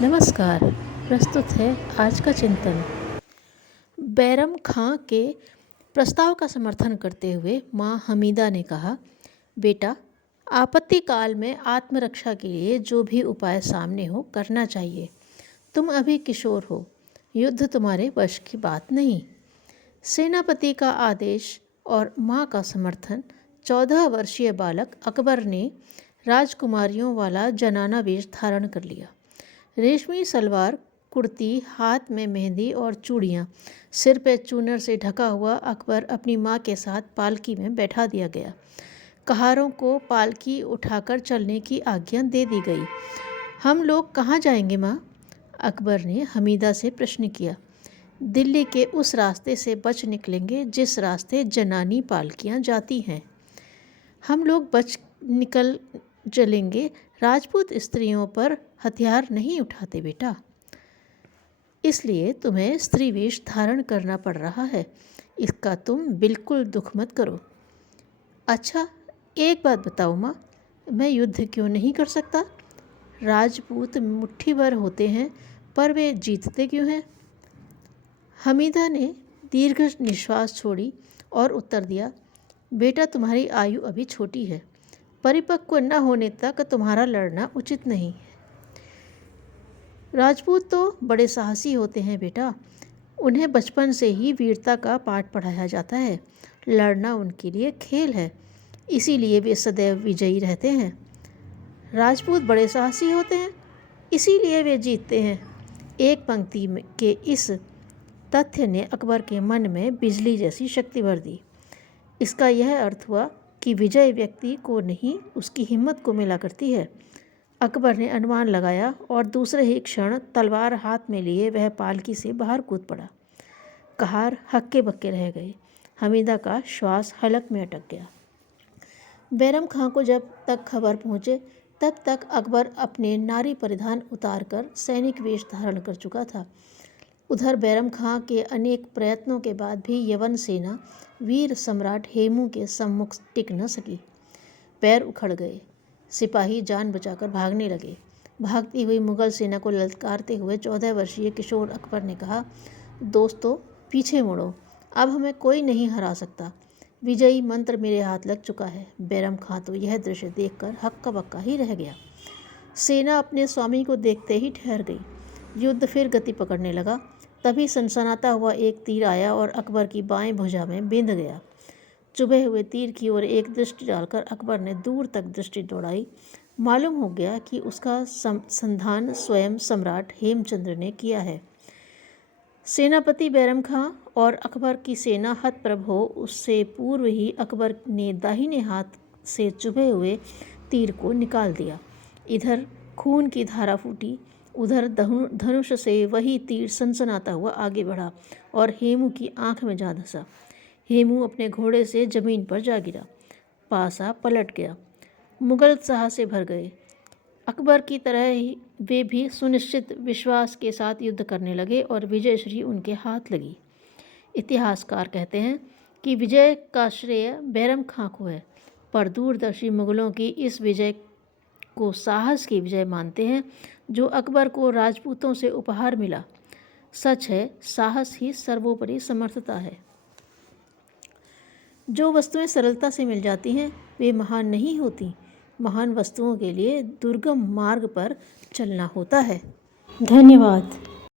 नमस्कार। प्रस्तुत है आज का चिंतन। बैरम खां के प्रस्ताव का समर्थन करते हुए माँ हमीदा ने कहा, बेटा, आपत्ति काल में आत्मरक्षा के लिए जो भी उपाय सामने हो करना चाहिए। तुम अभी किशोर हो, युद्ध तुम्हारे वश की बात नहीं। सेनापति का आदेश और माँ का समर्थन 14 वर्षीय बालक अकबर ने राजकुमारियों वाला जनाना वेश धारण कर लिया। रेशमी सलवार, कुर्ती, हाथ में मेहंदी और चूड़ियाँ, सिर पे चूनर से ढका हुआ अकबर अपनी माँ के साथ पालकी में बैठा दिया गया। कहारों को पालकी उठाकर चलने की आज्ञा दे दी गई। हम लोग कहाँ जाएंगे माँ? अकबर ने हमीदा से प्रश्न किया। दिल्ली के उस रास्ते से बच निकलेंगे जिस रास्ते जनानी पालकियाँ जाती हैं। हम लोग बच निकल चलेंगे। राजपूत स्त्रियों पर हथियार नहीं उठाते बेटा, इसलिए तुम्हें स्त्री वेश धारण करना पड़ रहा है। इसका तुम बिल्कुल दुख मत करो। अच्छा, एक बात बताओ माँ, मैं युद्ध क्यों नहीं कर सकता? राजपूत मुट्ठी भर होते हैं, पर वे जीतते क्यों हैं? हमीदा ने दीर्घ निश्वास छोड़ी और उत्तर दिया, बेटा, तुम्हारी आयु अभी छोटी है। परिपक्व न होने तक तुम्हारा लड़ना उचित नहीं है। राजपूत तो बड़े साहसी होते हैं बेटा। उन्हें बचपन से ही वीरता का पाठ पढ़ाया जाता है। लड़ना उनके लिए खेल है, इसीलिए वे सदैव विजयी रहते हैं। राजपूत बड़े साहसी होते हैं, इसीलिए वे जीतते हैं। एक पंक्ति के इस तथ्य ने अकबर के मन में बिजली जैसी शक्ति भर दी। इसका यह अर्थ हुआ कि विजय व्यक्ति को नहीं, उसकी हिम्मत को मिला करती है। अकबर ने अनुमान लगाया और दूसरे ही क्षण तलवार हाथ में लिए वह पालकी से बाहर कूद पड़ा। कहार हक्के बक्के रह गए। हमीदा का श्वास हलक में अटक गया। बैरम खां को जब तक खबर पहुँचे तब तक अकबर अपने नारी परिधान उतारकर सैनिक वेश धारण कर चुका था। उधर बैरम खां के अनेक प्रयत्नों के बाद भी यवन सेना वीर सम्राट हेमू के सम्मुख टिक न सकी। पैर उखड़ गए। सिपाही जान बचाकर भागने लगे। भागती हुई मुगल सेना को ललकारते हुए 14 वर्षीय किशोर अकबर ने कहा, दोस्तों, पीछे मुड़ो, अब हमें कोई नहीं हरा सकता। विजयी मंत्र मेरे हाथ लग चुका है। बैरम खां तो यह दृश्य देखकर हक्का बक्का ही रह गया। सेना अपने स्वामी को देखते ही ठहर गई। युद्ध फिर गति पकड़ने लगा। तभी सनसनाता हुआ एक तीर आया और अकबर की बाएं भुजा में बिंध गया। चुभे हुए तीर की ओर एक दृष्टि डालकर अकबर ने दूर तक दृष्टि दौड़ाई। मालूम हो गया कि उसका संधान स्वयं सम्राट हेमचंद्र ने किया है। सेनापति बैरम खां और अकबर की सेना हतप्रभ हो उससे पूर्व ही अकबर ने दाहिने हाथ से चुभे हुए तीर को निकाल दिया। इधर खून की धारा फूटी, उधर धनुष से वही तीर सनसनाता हुआ आगे बढ़ा और हेमू की आंख में जा धंसा। हेमू अपने घोड़े से जमीन पर जा गिरा। पासा पलट गया। मुगल उत्साह से भर गए। अकबर की तरह ही वे भी सुनिश्चित विश्वास के साथ युद्ध करने लगे और विजयश्री उनके हाथ लगी। इतिहासकार कहते हैं कि विजय का श्रेय बैरम खां को है, पर दूरदर्शी मुगलों की इस विजय को साहस की विजय मानते हैं जो अकबर को राजपूतों से उपहार मिला। सच है, साहस ही सर्वोपरि समर्थता है। जो वस्तुएं सरलता से मिल जाती हैं वे महान नहीं होती। महान वस्तुओं के लिए दुर्गम मार्ग पर चलना होता है। धन्यवाद।